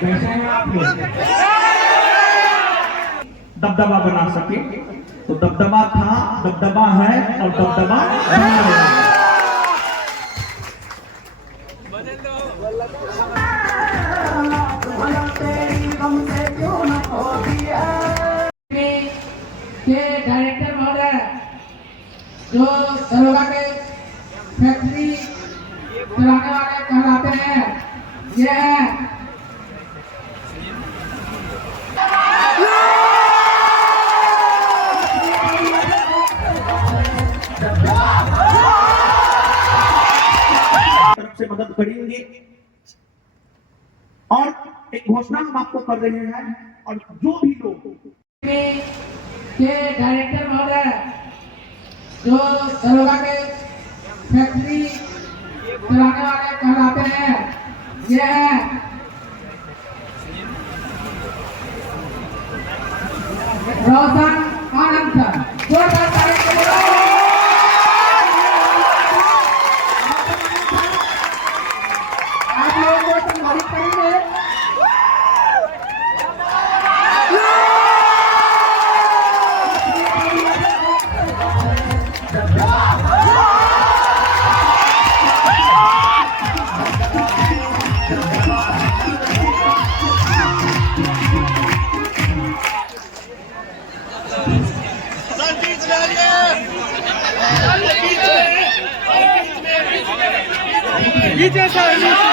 कैसे हैं आप लोग? दबदबा बना सके तो दबदबा था, दबदबा है और दबदबा बना रहेगा। डायरेक्टर महोदय जो दरोगा के फैक्ट्री चलाने वाले कहलाते हैं, ये है तरफ से मदद करेंगे। और एक घोषणा हम आपको कर रहे हैं, और जो भी लोग के डायरेक्टर महोदय जो दरोगा के फैक्ट्री चलाने वाले कहलाते हैं, ये है रोशन आनंद सर। आप लोगों को सम्मानित करेंगे। नीचे सर नीचे।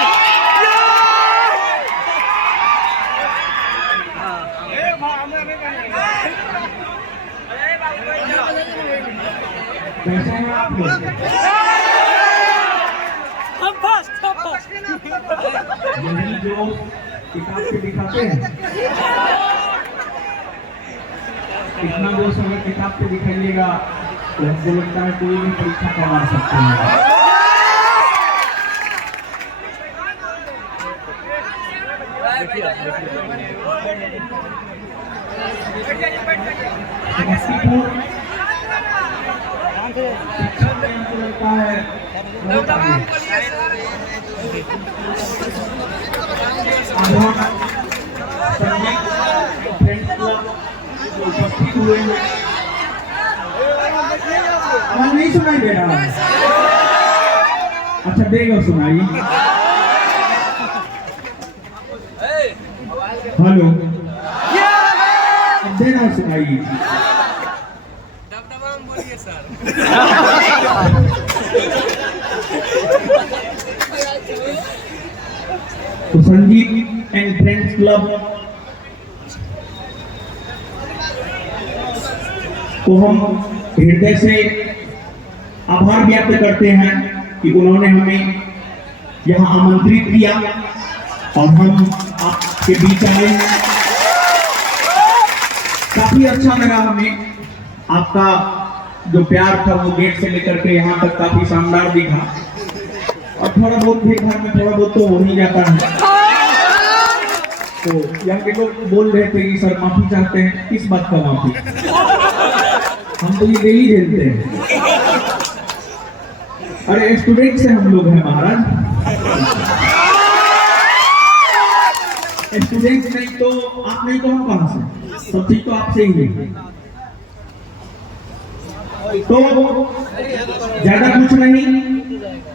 कैसे हैं आप लोग? यही जो किताब से दिखाते हैं, इतना जो समय किताब से दिखाइएगा तो हमको लगता है कोई भी परीक्षा करवा सकते हैं। समस्तीपुर शिक्षा में हमको लगता है बहुत उपस्थित हुए हैं। आवाज नहीं सुनाई दे रहा है? अच्छा देगा सुनाई। हेलो, अब देना सुनाई। बोलिए सर। तो संजीव एंड फ्रेंड्स क्लब को हम हृदय से आभार व्यक्त करते हैं कि उन्होंने हमें यहाँ आमंत्रित किया और हम आपके बीच आए। काफी अच्छा लगा हमें। आपका जो प्यार था वो गेट से लेकर के यहाँ तक काफी शानदार दिखा, और थोड़ा बहुत भी घर में थोड़ा बहुत तो हो ही जाता है। तो यहाँ के लोग बोल रहे थे कि सर माफी चाहते हैं। किस बात का माफी? हम तो ये डेली झेलते हैं। अरे स्टूडेंट से हम लोग हैं महाराज, स्टूडेंट नहीं तो आप नहीं तो हम कहां से? सब ठीक तो आपसे ही है। तो ज्यादा कुछ नहीं,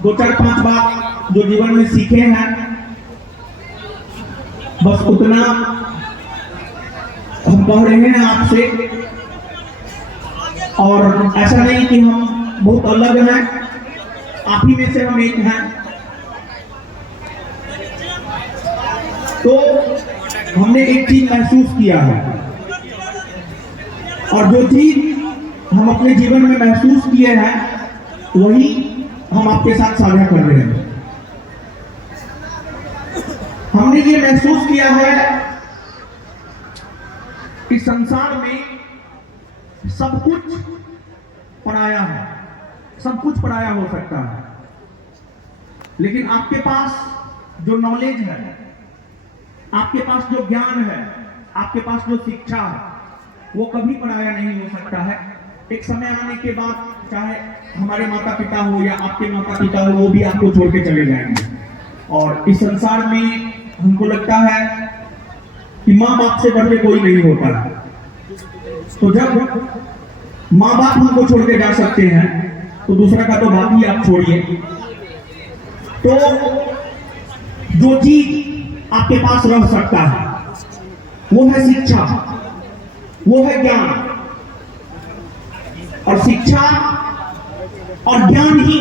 2-4-5 बात जो जीवन में सीखे हैं, बस उतना हम कह रहे हैं आपसे। और ऐसा नहीं कि हम बहुत अलग हैं, आप ही में से हम एक हैं। तो हमने एक चीज महसूस किया है, और जो चीज हम अपने जीवन में महसूस किए हैं वही हम आपके साथ साझा कर रहे हैं। हमने ये महसूस किया है कि संसार में सब कुछ पराया है, सब कुछ पराया हो सकता है, लेकिन आपके पास जो नॉलेज है, आपके पास जो ज्ञान है, आपके पास जो शिक्षा है, वो कभी पराया नहीं हो सकता है। एक समय आने के बाद चाहे हमारे माता पिता हो या आपके माता पिता हो, वो भी आपको छोड़ के चले जाएंगे। और इस संसार में हमको लगता है कि माँ बाप से बढ़ के कोई नहीं होता है। तो जब माँ बाप हमको छोड़ के जा सकते हैं तो दूसरा का तो बात ही आप छोड़िए। तो जो चीज आपके पास रह सकता है वो है शिक्षा, वो है ज्ञान। और शिक्षा और ज्ञान ही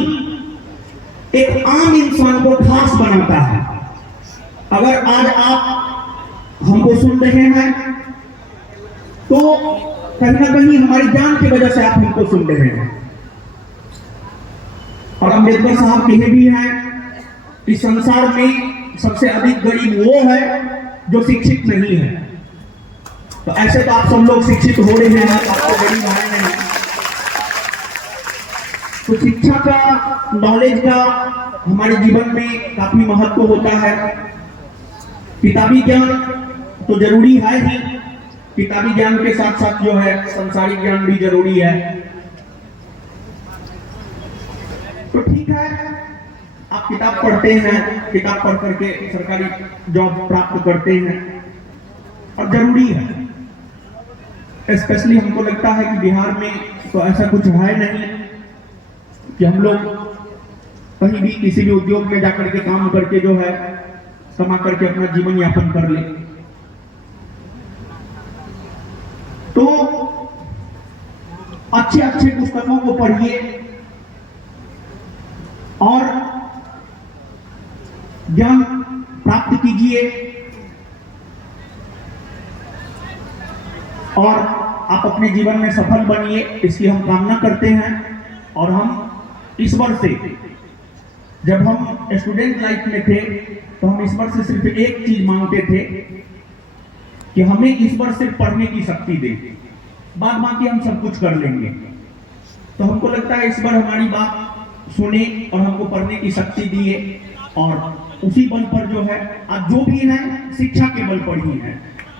एक आम इंसान को खास बनाता है। अगर आज आप हमको सुन रहे हैं तो कहीं ना कहीं हमारी ज्ञान की वजह से आप हमको सुन रहे हैं। और अम्बेडकर साहब कहे भी हैं कि संसार में सबसे अधिक गरीब वो है जो शिक्षित नहीं है। तो ऐसे तो आप सब लोग शिक्षित हो रहे हैं, आपको गरीब है नहीं। तो शिक्षा का, नॉलेज का हमारे जीवन में काफी महत्व होता है। किताबी ज्ञान तो जरूरी है ही, किताबी ज्ञान के साथ साथ जो है संसारिक ज्ञान भी जरूरी है। तो ठीक है, आप किताब पढ़ते हैं, किताब पढ़ करके सरकारी जॉब प्राप्त करते हैं और जरूरी है। स्पेशली हमको लगता है कि बिहार में तो ऐसा कुछ है नहीं कि हम लोग कहीं भी किसी भी उद्योग में जाकर के काम करके जो है कमा करके अपना जीवन यापन कर ले। तो अच्छे अच्छे पुस्तकों को पढ़िए और ज्ञान प्राप्त कीजिए और आप अपने जीवन में सफल बनिए, इसकी हम कामना करते हैं। और हम ईश्वर से, जब हम स्टूडेंट लाइफ में थे तो हम ईश्वर से सिर्फ एक चीज मांगते थे कि हमें ईश्वर से पढ़ने की शक्ति दे, बाद बाकी हम सब कुछ कर लेंगे। तो हमको लगता है ईश्वर हमारी बात सुने और हमको पढ़ने की शक्ति दिए और उसी बल पर जो है आज जो भी है शिक्षा के बल पर ही है।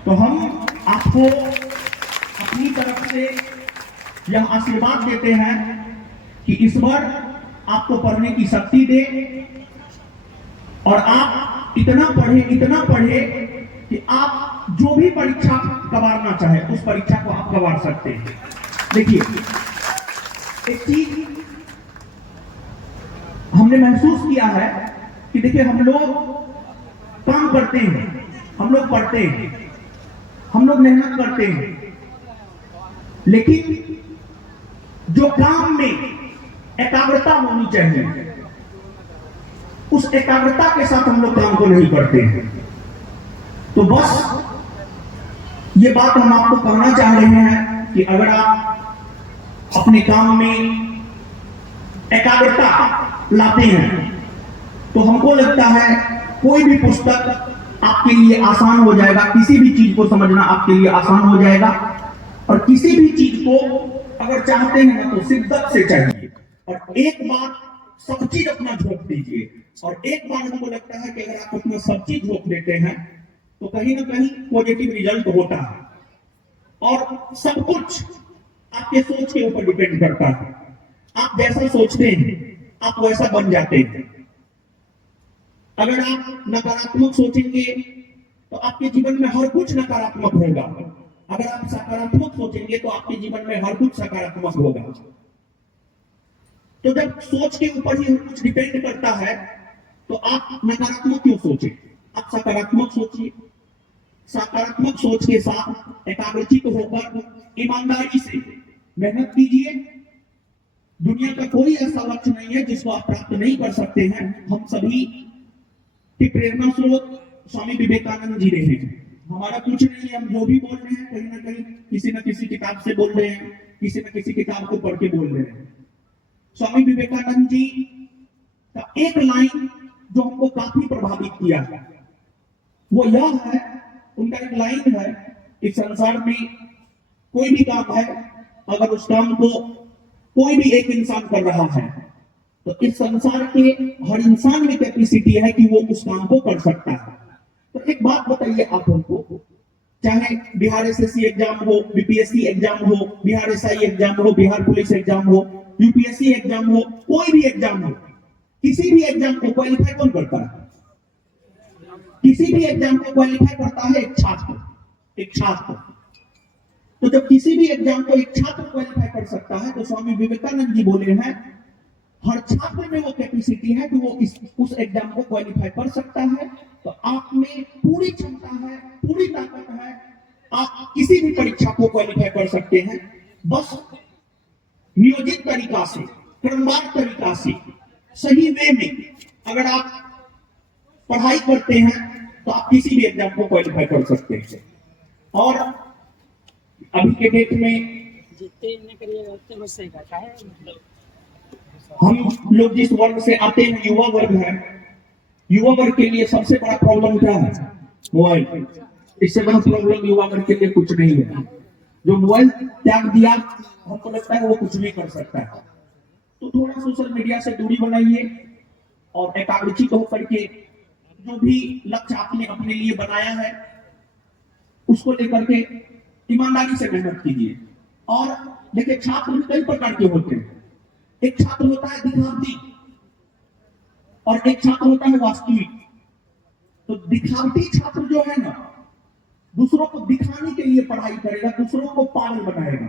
तो हम आपको अपनी तरफ से यह आशीर्वाद देते हैं कि ईश्वर आपको पढ़ने की शक्ति दे और आप इतना पढ़े कि आप जो भी परीक्षा गंवारना चाहे उस परीक्षा को आप गंवार सकते हैं। देखिए, एक चीज हमने महसूस किया है कि देखिए, हम लोग काम करते हैं, हम लोग पढ़ते हैं, हम लोग मेहनत करते हैं, लेकिन जो काम में एकाग्रता होनी चाहिए उस एकाग्रता के साथ हम लोग काम को नहीं करते हैं। तो बस ये बात हम आपको कहना चाह रहे हैं कि अगर आप अपने काम में एकाग्रता लाते हैं तो हमको लगता है कोई भी पुस्तक आपके लिए आसान हो जाएगा, किसी भी चीज को समझना आपके लिए आसान हो जाएगा। और किसी भी चीज को अगर चाहते हैं ना तो शिद्दत से चाहिए और एक बार सब चीज अपना झोंक दीजिए। और एक बार हमको लगता है कि अगर आप अपना सब चीज झोंक देते हैं तो कहीं ना कहीं पॉजिटिव रिजल्ट होता है। और सब कुछ आपके सोच के ऊपर डिपेंड करता है। आप जैसा सोचते हैं आप वैसा बन जाते हैं। अगर आप नकारात्मक सोचेंगे तो आपके जीवन में हर कुछ नकारात्मक होगा। अगर आप सकारात्मक सोचेंगे तो आपके जीवन में हर कुछ सकारात्मक होगा। तो जब सोच के ऊपर ही हर कुछ डिपेंड करता है तो आप नकारात्मक क्यों सोचें, आप सकारात्मक सोचिए। सकारात्मक सोच के साथ एकाग्रचित होकर ईमानदारी से मेहनत कीजिए। दुनिया का कोई ऐसा लक्ष्य नहीं है जिसको आप प्राप्त नहीं कर सकते हैं। हम सभी की प्रेरणा स्रोत स्वामी विवेकानंद जी रहे हैं। हमारा कुछ नहीं है, हम जो भी बोल रहे हैं कहीं ना कहीं किसी न किसी किताब से बोल रहे हैं, किसी न किसी किताब को पढ़ के बोल रहे हैं। स्वामी विवेकानंद जी का एक लाइन जो हमको काफी प्रभावित किया है वो यह है, उनका एक लाइन है कि संसार में कोई भी काम है अगर उस काम को कोई भी एक इंसान कर रहा है तो इस संसार के हर इंसान में कैपेसिटी है कि वो उस काम को कर सकता है। तो एक बात बताइए आप हमको, चाहे बिहार एसएससी एग्जाम हो, बीपीएससी एग्जाम हो, बिहार एसआई एग्जाम हो, बिहार पुलिस एग्जाम हो, यूपीएससी एग्जाम हो, कोई भी एग्जाम हो, किसी भी एग्जाम को क्वालिफाई कौन करता है? किसी भी एग्जाम को क्वालिफाई करता है एक छात्र। एक छात्र। तो जब किसी भी एग्जाम को एक छात्र क्वालिफाई कर सकता है, तो स्वामी विवेकानंद जी बोले हैं हर छात्र में वो कैपेसिटी है कि वो उस एग्जाम को क्वालिफाई कर सकता है। तो आप में पूरी क्षमता है, पूरी ताकत है, आप किसी भी परीक्षा को क्वालिफाई कर सकते हैं। बस नियोजित तरीका से, क्रमवार तरीका से, सही वे में अगर आप पढ़ाई करते हैं तो आप किसी भी एग्जाम को क्वालिफाई कर सकते हैं। और अभी के डेट में हम लोग जिस वर्ग से आते हैं, युवा वर्ग है, युवा वर्ग के लिए सबसे बड़ा प्रॉब्लम क्या है? मोबाइल। इससे बड़ा प्रॉब्लम युवा वर्ग के लिए कुछ नहीं है। जो मोबाइल त्याग दिया, हमको लगता है वो कुछ भी कर सकता है। तो थोड़ा सोशल मीडिया से दूरी बनाइए और एकाग्रचित होकर के जो भी लक्ष्य आपने अपने लिए बनाया है उसको लेकर के ईमानदारी से मेहनत कीजिए। और देखिए, छात्र भी कई प्रकार के होते हैं। एक छात्र होता है दिखावटी और एक छात्र होता है वास्तविक। तो दिखावटी छात्र जो है ना, दूसरों को दिखाने के लिए पढ़ाई करेगा, दूसरों को पागल बनाएगा।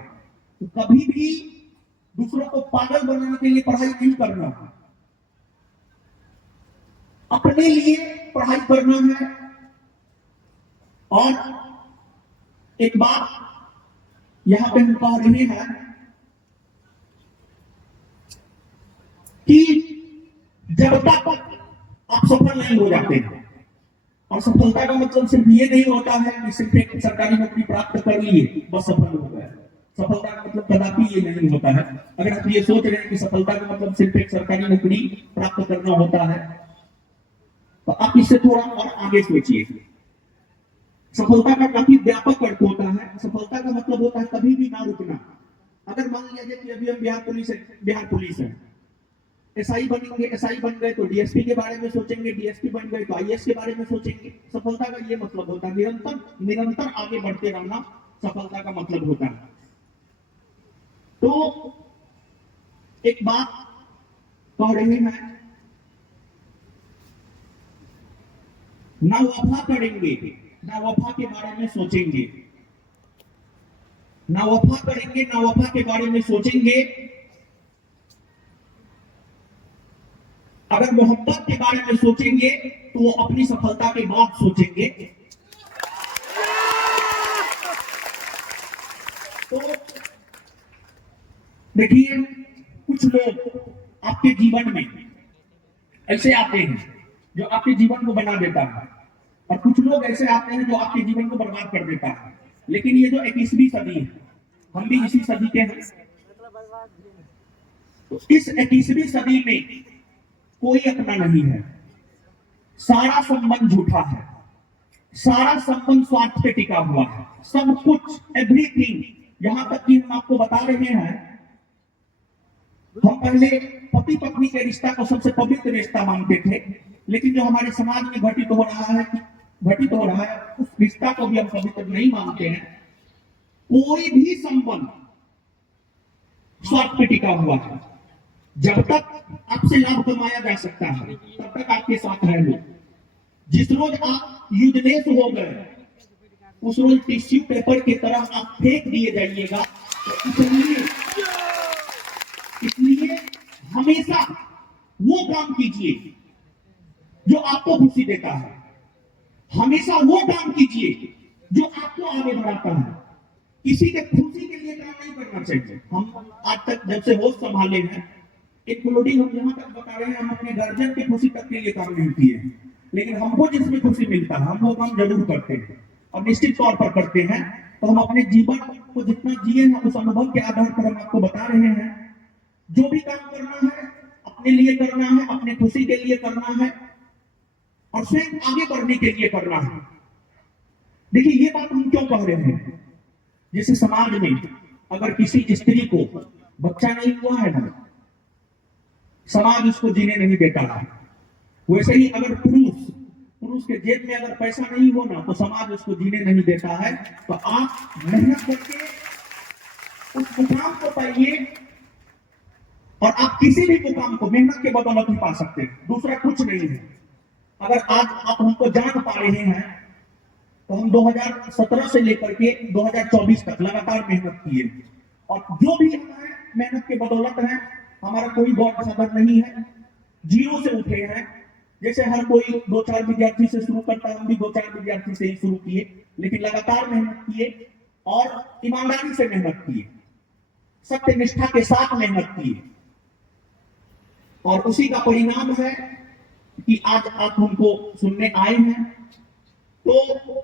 तो कभी भी दूसरों को पागल बनाने के लिए पढ़ाई नहीं करना, अपने लिए पढ़ाई करना है। और एक बात यहां पे हम कह रहे हैं कि जब तक आप सफल नहीं हो जाते हैं, और सफलता का मतलब सिर्फ ये नहीं होता है कि सिर्फ एक सरकारी नौकरी प्राप्त कर लिए बस सफल हो गए। सफलता का मतलब कदापि ये नहीं होता है। अगर आप ये सोच रहे हैं कि सफलता का मतलब सिर्फ एक सरकारी नौकरी प्राप्त करना होता है, तो आप इससे थोड़ा और आगे सोचिए। सफलता का काफी व्यापक अर्थ होता है। सफलता का मतलब होता है कभी भी ना रुकना। अगर मान लिया जाए कि अभी हम बिहार पुलिस है, एसआई बनेंगे, एसआई बन गए तो डीएसपी के बारे में सोचेंगे, डीएसपी बन गए तो आईएएस के बारे में सोचेंगे। सफलता का ये मतलब होता है निरंतर आगे बढ़ते रहना सफलता का मतलब होता है। तो एक बात कह रहे हैं, ना वफा करेंगे, ना वफा के बारे में सोचेंगे। ना वफा करेंगे, ना वफा के बारे में सोचेंगे। अगर मोहब्बत के बारे में सोचेंगे तो वो अपनी सफलता के बाद सोचेंगे। तो देखिए, कुछ लोग आपके जीवन में ऐसे आते हैं जो आपके जीवन को बना देता है, और कुछ लोग ऐसे आते हैं जो आपके जीवन को बर्बाद कर देता है। लेकिन ये जो 21वीं सदी है, हम भी इसी सदी के हैं। तो इस 21वीं सदी में कोई अपना नहीं है। सारा संबंध झूठा है, सारा संबंध स्वार्थ पे टिका हुआ है। सब कुछ, एवरीथिंग, यहां तक कि हम आपको बता रहे हैं, हम पहले पति पत्नी के रिश्ता को सबसे पवित्र रिश्ता मानते थे, लेकिन जो हमारे समाज में घटित हो रहा है उस रिश्ता को भी हम पवित्र नहीं मानते हैं। कोई भी संबंध स्वार्थ पे टिका हुआ है। जब तक आपसे लाभ कमाया जा सकता है तब तक आपके साथ रह लो। जिस रोज आप यूजलेस हो गए उस रोज टिश्यू पेपर की तरह आप फेंक दिए जाइएगा। तो इसलिए हमेशा वो काम कीजिए जो आपको खुशी देता है। हमेशा वो काम कीजिए जो आपको आगे बढ़ाता है। किसी के खुशी के लिए काम नहीं करना चाहिए। हम आज तक जब से होश संभाले हैं, इंक्लूडिंग हम यहाँ तक बता रहे हैं, हम अपने गार्जियन की खुशी तक के लिए काम नहीं किए हैं। लेकिन हमको जिसमें खुशी मिलता है हम वो काम जरूर करते हैं, और निश्चित तौर पर करते हैं। तो हम अपने जीवन को जितना जिए हैं उस अनुभव के आधार पर हम आपको बता रहे हैं, जो भी काम करना है अपने लिए करना है, अपने खुशी के लिए करना है, और सिर्फ आगे बढ़ने के लिए करना है। देखिए, ये बात हम क्यों कह रहे हैं? जैसे समाज में अगर किसी स्त्री को बच्चा नहीं हुआ है ना, समाज उसको जीने नहीं देता है। वैसे ही अगर पुरुष के जेब में अगर पैसा नहीं हो ना, तो समाज उसको जीने नहीं देता है। तो आप मेहनत करके उस मुकाम को पाइए, और आप किसी भी मुकाम को मेहनत के बदौलत ही पा सकते हैं, दूसरा कुछ नहीं है। अगर आज आप हमको जान पा रहे हैं तो हम 2017 से लेकर के 2024 तक लगातार मेहनत किए और जो भी हमारे मेहनत के बदौलत है, हमारा कोई गौर खबर नहीं है, जीरो से उठे हैं। जैसे हर कोई 2-4 विद्यार्थी से शुरू करता है, हम भी 2-4 विद्यार्थी से ही शुरू किए, लेकिन लगातार मेहनत किए और ईमानदारी से मेहनत किए, सत्य निष्ठा के साथ मेहनत किए और उसी का परिणाम है कि आज आप हमको सुनने आए हैं। तो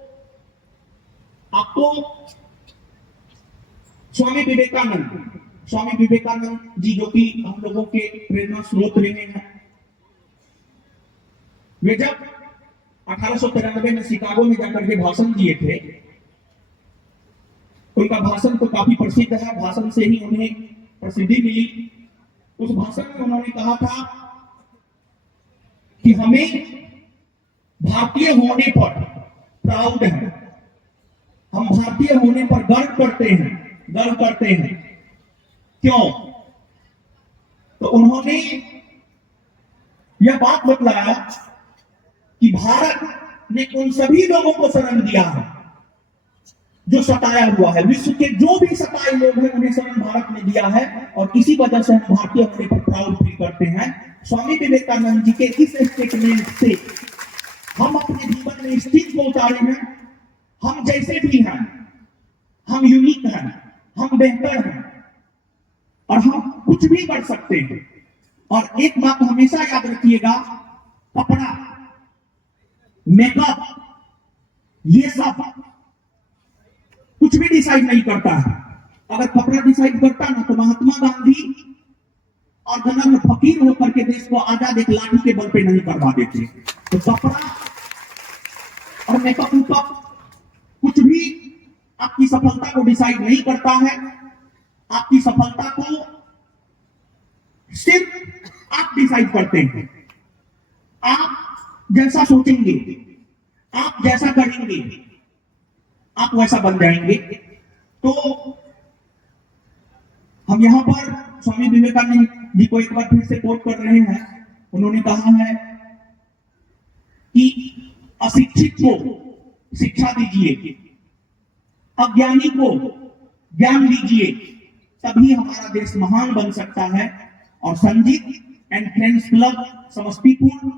आपको स्वामी विवेकानंद जी जो कि हम लोगों के प्रेरणा स्रोत रहे हैं, वे जब 1893 में शिकागो में जाकर के भाषण दिए थे, उनका भाषण तो काफी प्रसिद्ध है, भाषण से ही उन्हें प्रसिद्धि मिली। उस भाषण में उन्होंने कहा था कि हमें भारतीय होने पर प्राउड है, हम भारतीय होने पर गर्व करते हैं। क्यों? तो उन्होंने यह बात बतलाया कि भारत ने उन सभी लोगों को शरण दिया है जो सताया हुआ है, विश्व के जो भी सताए लोग हैं उन्हें शरण भारत ने दिया है और इसी वजह से हम भारतीय होने पर प्राउड फील करते हैं। स्वामी विवेकानंद जी के इस स्टेटमेंट से हम अपने जीवन में इस चीज को उतारे हैं, हम जैसे भी हैं, हम यूनिक हैं, हम बेहतर हैं और हम कुछ भी कर सकते हैं। और एक बात हमेशा याद रखिएगा, कपड़ा, मेकअप, ये सब कुछ भी डिसाइड नहीं करता है। अगर कपड़ा डिसाइड करता ना तो महात्मा गांधी और गनर फकीर होकर के देश को आजाद एक लाठी के बल पे नहीं करवा देते। तो कपड़ा और मेकअप कुछ भी आपकी सफलता को डिसाइड नहीं करता है। आपकी सफलता को सिर्फ आप डिसाइड करते हैं। आप जैसा सोचेंगे, आप जैसा करेंगे, आप वैसा बन जाएंगे। तो हम यहां पर स्वामी विवेकानंद जी को एक बार फिर से कोट कर रहे हैं। उन्होंने कहा है कि अशिक्षित को शिक्षा दीजिए, अज्ञानी को ज्ञान दीजिए, तभी हमारा देश महान बन सकता है। और Sanjeet and friends club Samastipur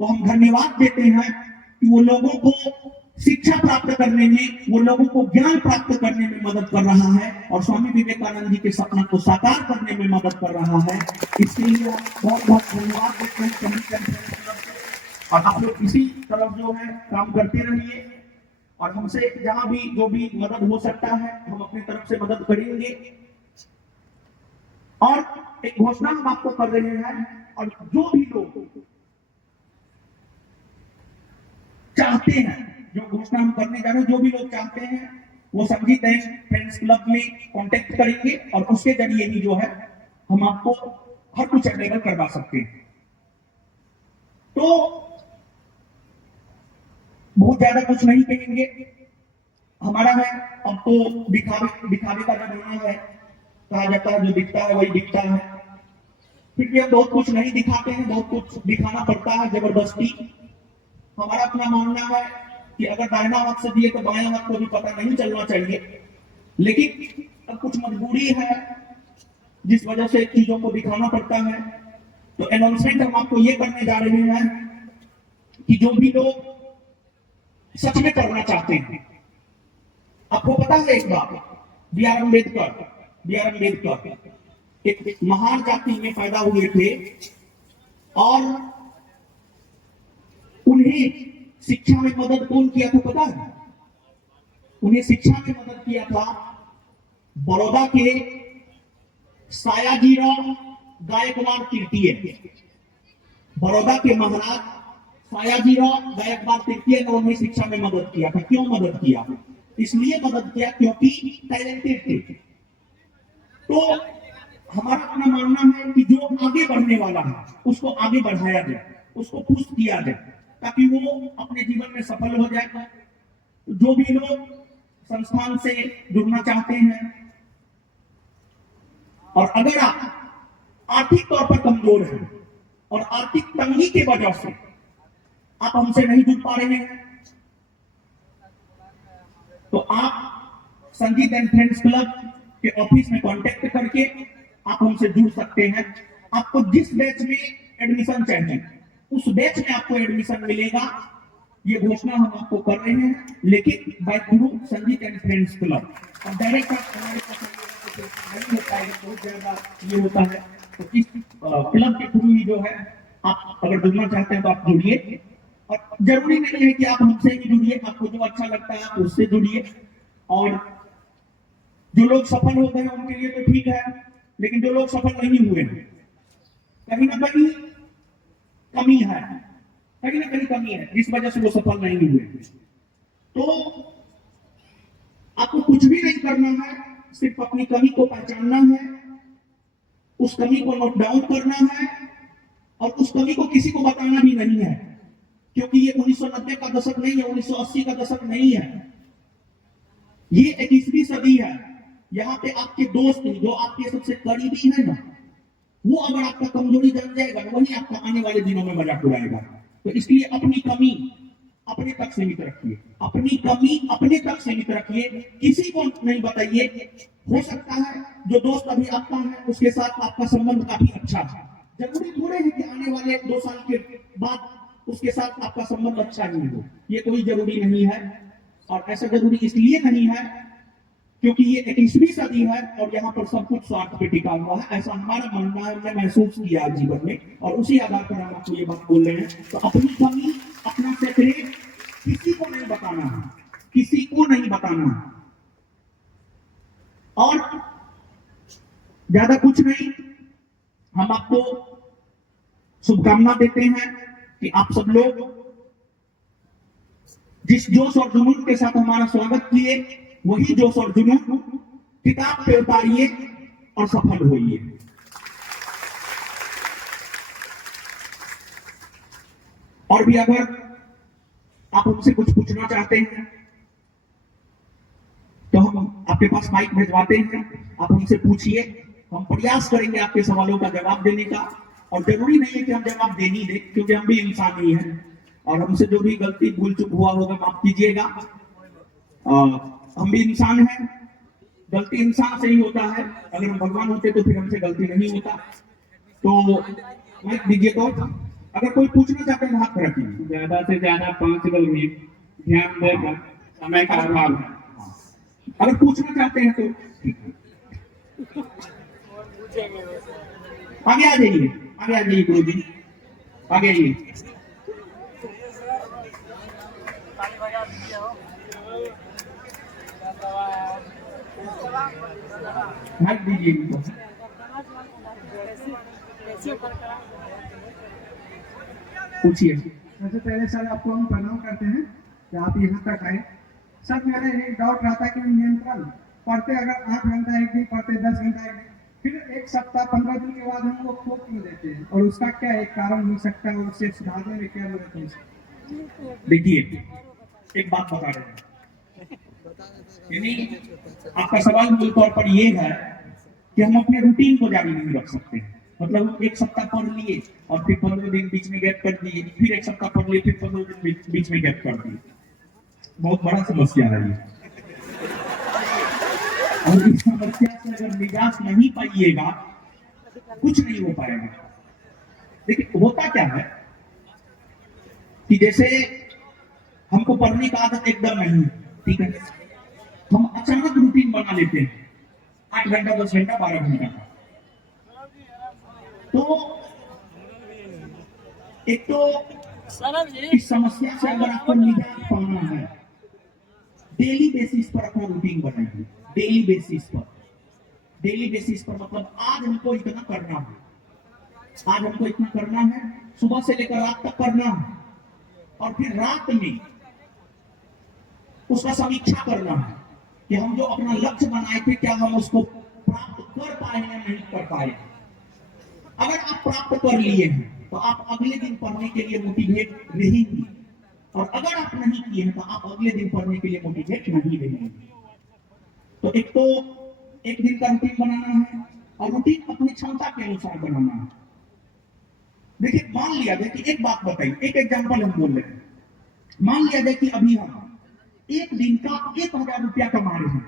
को हम धन्यवाद देते हैं कि वो लोगों को शिक्षा प्राप्त करने में, वो लोगों को ज्ञान प्राप्त करने में मदद कर रहा है और स्वामी विवेकानंद जी के सपना को साकार करने में मदद कर रहा है। इसके लिए बहुत बहुत धन्यवाद देते हैं। और आप लोग इसी तरफ जो है काम करते रहिए और हमसे जहां भी जो भी मदद हो सकता है हम अपनी तरफ से मदद करेंगे। और एक घोषणा हम आपको कर रहे हैं, और जो भी लोग चाहते हैं, जो घोषणा हम करने जा रहे हैं, जो भी लोग चाहते हैं वो संगीत एंड फ्रेंड्स क्लब में कांटेक्ट करेंगे और उसके जरिए ही जो है हम आपको हर कुछ अवेलेबल करवा सकते हैं। तो बहुत ज्यादा कुछ नहीं कहेंगे, हमारा है अब तो दिखावे का जमाना है, कहा जाता है जो दिखता है वही दिखता है। फिर भी हम बहुत कुछ नहीं दिखाते हैं, बहुत कुछ दिखाना पड़ता है जबरदस्ती। हमारा अपना मानना है कि अगर दाहिना हाथ से दिए तो बाएं हाथ को भी पता नहीं चलना चाहिए, लेकिन अब कुछ मजबूरी है जिस वजह से चीजों को दिखाना पड़ता है। तो अनाउंसमेंट हम आपको ये करने जा रहे हैं कि जो भी लोग सच में करना चाहते हैं, आपको पता है एक बात, बी आर अम्बेडकर एक महान जाति में पैदा हुए थे और उन्हें शिक्षा में मदद कौन किया था पता है? उन्हें शिक्षा में मदद किया था बड़ौदा के सायाजीराव गायकवाड़ तृतीय। बड़ौदा के महाराज सायाजीराव गायकवाड़ तृतीय ने उन्हें शिक्षा में मदद किया था। क्यों मदद किया? इसलिए मदद किया क्योंकि टैलेंटेड थे। तो हमारा अपना मानना है कि जो आगे बढ़ने वाला है उसको आगे बढ़ाया जाए, उसको पुश किया जाए ताकि वो अपने जीवन में सफल हो जाए। जो भी लोग संस्थान से जुड़ना चाहते हैं और अगर आप आर्थिक तौर पर कमजोर हैं और आर्थिक तंगी के वजह से आप हमसे नहीं जुड़ पा रहे हैं तो आप संगीत एंड फ्रेंड्स क्लब के ऑफिस में कांटेक्ट करके आप हमसे जुड़ सकते हैं। आपको जिस बैच में एडमिशन चाहिए उस बैच में आपको एडमिशन मिलेगा। ये घोषणा हम आपको कर रहे हैं, लेकिन बाय थ्रू संगीत एंड फ्रेंड्स क्लब। और डायरेक्ट हमारे पास नहीं होता है, बहुत ज्यादा ये होता है, तो इस क्लब के थ्रू ही जो है आप अगर जुड़ना चाहते हैं तो आप जुड़िए। और जरूरी नहीं है कि आप हमसे ही जुड़िए, आपको जो अच्छा लगता है आप उससे जुड़िए। और जो लोग सफल होते हैं उनके लिए तो ठीक है, लेकिन जो लोग सफल नहीं हुए हैं, कहीं ना कहीं कमी है, कहीं ना कहीं कमी है जिस वजह से वो सफल नहीं हुए। तो आपको कुछ भी नहीं करना है, सिर्फ अपनी कमी को पहचानना है, उस कमी को नोट डाउन करना है और उस कमी को किसी को बताना भी नहीं है, क्योंकि ये 1990 का दशक नहीं है, 1980 का दशक नहीं है, ये 21वीं सदी है। यहाँ पे आपके दोस्त जो आपके सबसे करीबी है ना, वो अगर आपका कमजोरी जान जाएगा ना, वही आपका आने वाले दिनों में मजाक उड़ाएगा। तो इसलिए अपनी कमी अपने तक सीमित रखिए, अपनी कमी अपने तक सीमित रखिए, किसी को नहीं बताइए। हो सकता है जो दोस्त अभी आपका है उसके साथ आपका संबंध काफी अच्छा है, जरूरी थोड़े है कि आने वाले 2 साल के बाद उसके साथ आपका संबंध अच्छा नहीं हो, ये कोई जरूरी नहीं है। और ऐसा जरूरी इसलिए नहीं है क्योंकि ये 21वीं सदी है और यहाँ पर सब कुछ स्वार्थ पे टिका हुआ है, ऐसा हमारा मानना है, हमने महसूस किया जीवन में, और उसी आधार पर हम आपको ये बात बोल रहे हैं। तो अपनी कमी अपना सेक्रेट किसी को नहीं बताना है, किसी को नहीं बताना है। और ज्यादा कुछ नहीं, हम आपको शुभकामना देते हैं कि आप सब लोग जिस जोश और जुनून के साथ हमारा स्वागत किए, वही जोश और जुनून किताब पे उतारिए और सफल होइए। और भी अगर आप हमसे कुछ पूछना चाहते हैं तो हम आपके पास माइक भिजवाते हैं, आप हमसे पूछिए, हम प्रयास करेंगे आपके सवालों का जवाब देने का। और जरूरी नहीं है कि हम जवाब दे नहीं दे, क्योंकि हम भी इंसान ही हैं और हमसे जो भी गलती भूल चूक हुआ होगा माफ कीजिएगा। हम भी इंसान हैं, गलती इंसान से ही होता है, अगर हम भगवान होते तो फिर हमसे गलती नहीं होता। तो माइक दीजिए। तो अगर कोई पूछना चाहते हैं हाथ रखिए, ज्यादा से ज्यादा 5 मिनट ध्यान देकर, समय का अभाव है। अगर पूछना चाहते हैं तो ठीक है, आगे आ जाइए, आगे आ जाइए गुरु जी, आगे आइए। माइक दीजिए इनको। पूछिए। सबसे पहले सर आपको हम प्रणाम करते हैं कि आप यहाँ तक आए। सर मेरा एक डाउट रहता है कि नियंत्रण पढ़ते अगर 8 घंटा एक दिन पढ़ते, 10 घंटा एक दिन, फिर 1 सप्ताह 15 दिन के बाद हम लोग खो क्यों देते हैं, और उसका क्या एक कारण हो सकता है, उससे सुधारने में क्या मदद हो सकती है? देखिए, एक बात बता रहे हैं, यानी आपका सवाल मूल तौर पर यह है कि हम अपने रूटीन को जारी नहीं रख सकते। मतलब 1 सप्ताह पढ़ लिए और फिर 15 दिन बीच में गैप कर दिए, फिर 1 सप्ताह पढ़ लिए, फिर 15 दिन बीच में गैप कर दिए। बहुत बड़ा समस्या है ये, और इस समस्या से अगर निजात नहीं पाइएगा कुछ नहीं हो पाएगा। देखिए होता क्या है कि जैसे हमको पढ़ने का आदत एकदम नहीं है, ठीक है, हम अचानक रूटीन बना लेते हैं 8 घंटा, 10 घंटा, 12 घंटा का। तो एक तो इस समस्या से अगर आपको निजात पाना है, डेली बेसिस पर अपना रूटीन बनाइए। डेली बेसिस पर, डेली बेसिस पर मतलब आज हमको इतना करना है, आज हमको इतना करना है, सुबह से लेकर रात तक करना है, और फिर रात में उसका समीक्षा करना है कि हम जो अपना लक्ष्य बनाए थे क्या हम उसको प्राप्त कर पाए या नहीं कर पाए। अगर आप प्राप्त कर लिए हैं तो आप अगले दिन पढ़ने के लिए मोटिवेट रहेंगे, और अगर आप नहीं किए हैं तो आप अगले दिन पढ़ने के लिए मोटिवेट नहीं रहेंगे। तो एक तो एक दिन का रूटीन बनाना है, और रूटीन अपनी क्षमता के अनुसार बनाना है। देखिए मान लिया जाए कि एक बात बताइए, एक एग्जांपल हम बोल रहे हैं, मान लिया जाए कि अभी हम एक दिन का 1,000 रुपया कमा रहे हैं,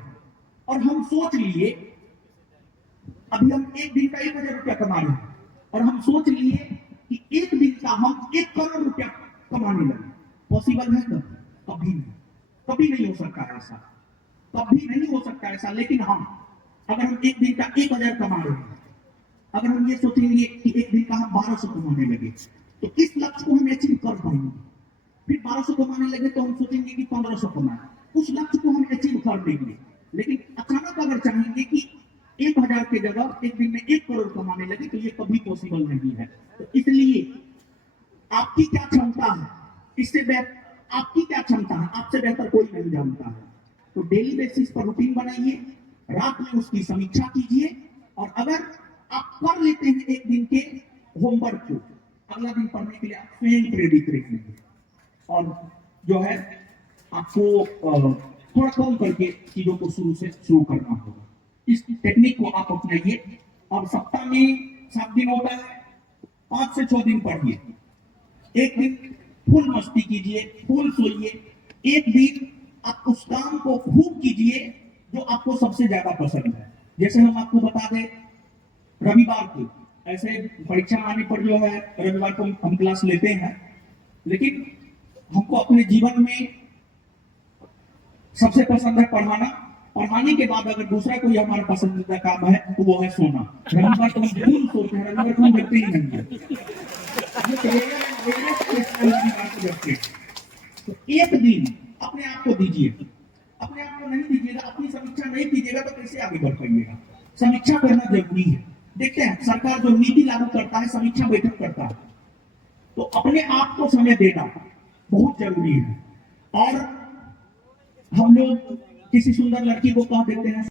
और हम सोच लिए अभी हम एक दिन का 1,000 रुपया कमा रहे हैं, और हम सोच लिए कि एक दिन का हम 1 करोड़ रुपया कमाने लगे। पॉसिबल है? कभी नहीं, कभी नहीं हो सकता ऐसा, कभी नहीं हो सकता ऐसा। लेकिन हम अगर हम एक दिन का 1,000 कमा रहे हैं, अगर हम ये सोचेंगे कि एक दिन का हम 1200 कमाने लगे, तो इस लक्ष्य को हम अचीव कर पाएंगे। फिर 1200 कमाने लगे तो हम सोचेंगे कि 1500 कमाए, उस लक्ष्य को हम अचीव कर देंगे। लेकिन अचानक अगर चाहेंगे कि 1,000 की जगह एक दिन में 1 करोड़ कमाने लगे, तो ये कभी पॉसिबल नहीं है। तो इसलिए आपकी क्या क्षमता है, इससे आपकी क्या क्षमता है, आपसे बेहतर कोई नहीं जानता है। तो डेली बेसिस पर रूटीन बनाइए, रात में उसकी समीक्षा कीजिए, और अगर आप कर लेते हैं एक दिन के होमवर्क को, अगला दिन पढ़ने के लिए आप स्वयं प्रेरित रहेंगे। और जो है आपको थोड़ा कम करके चीजों को शुरू करना होगा। इस टेक्निक को आप अपनाइए, और सप्ताह में 7 दिन होता है, 5 से 6 दिन पढ़िए। एक दिन फुल मस्ती कीजिए, फुल सोइए। एक दिन आप उस काम को खूब कीजिए जो आपको सबसे ज्यादा पसंद है। जैसे हम आपको बता दें, रविवार को, ऐसे परीक्षा आने पर जो है रविवार को हम क्लास लेते हैं, लेकिन हमको अपने जीवन में सबसे पसंद है पढ़ाना। पढ़ाने के बाद अगर दूसरा कोई हमारा पसंदीदा काम है तो वो है सोना। रविवार को हम जरूर सोते हैं, रविवार को हम करते ही नहीं है। तो एक दिन अपने आप को दीजिए, अपने आप को नहीं दीजिएगा, अपनी समीक्षा नहीं कीजिएगा तो कैसे आगे बढ़ पाइएगा। समीक्षा करना जरूरी है। देखते हैं सरकार जो नीति लागू करता है, समीक्षा बैठक करता है, तो अपने आप को समय देना बहुत जरूरी है। और हम लोग किसी सुंदर लड़की को कह देते हैं